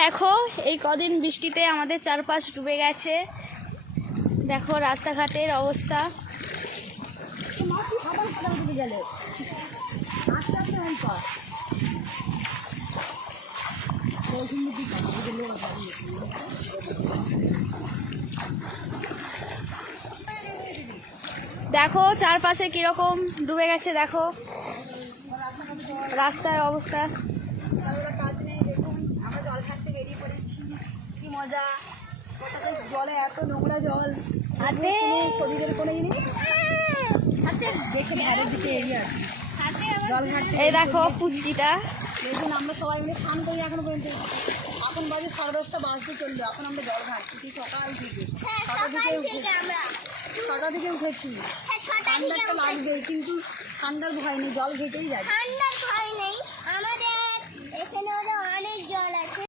দেখো এই কদিন বৃষ্টিতে আমাদের চারপাশ ডুবে গেছে। দেখো রাস্তাঘাটের অবস্থা। দেখো চারপাশে কিরকম ডুবে গেছে, দেখো রাস্তার অবস্থা। কাজ নেই, দেখুন আমরা জল ঘাটতে বেরিয়ে পড়েছি, কি মজা। কোথাতে জলে এত নোংরা জল, হাতে শরীরের কোনো ই নেই। হাতে দেখে ধারের দিকে এরিয়া আছে জল ঘাটতে। এই দেখো পুচকিটা, দেখুন আমরা সবাই মিলে স্নান করি এখনো পর্যন্ত। এখন বাজে 10:30 বাজতে চললো, এখন আমরা জল ঘাটছি সকাল থেকে। ছটা থেকে উঠেছি। ঠান্ডাটা লাগবে কিন্তু ঠান্ডার ভয় নেই, জল ঘেটেই যাচ্ছে। ঠান্ডার ভয় নেই, আমাদের এখানে অনেক জল আছে।